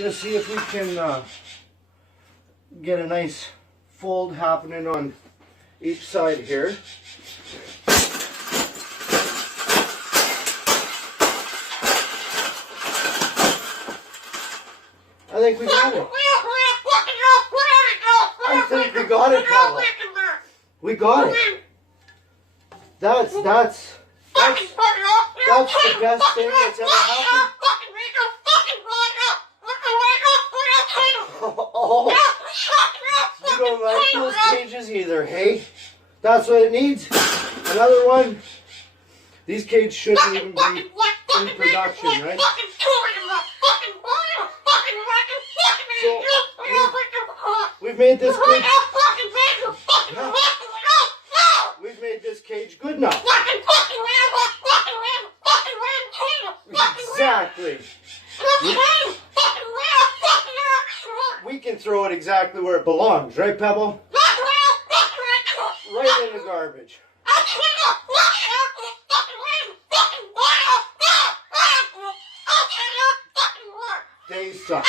Just see if we can get a nice fold happening on each side here. I think we got it. I think we got it, Paula. We got it. That's the best thing that's ever happened. Oh, you don't like those cages either, hey? That's what it needs. Another one. These cages shouldn't even be in production, right? So, we've made this cage. Yeah. We've made this cage good enough. Exactly. We can throw it exactly where it belongs, right, Pebble? Right in the garbage. They suck.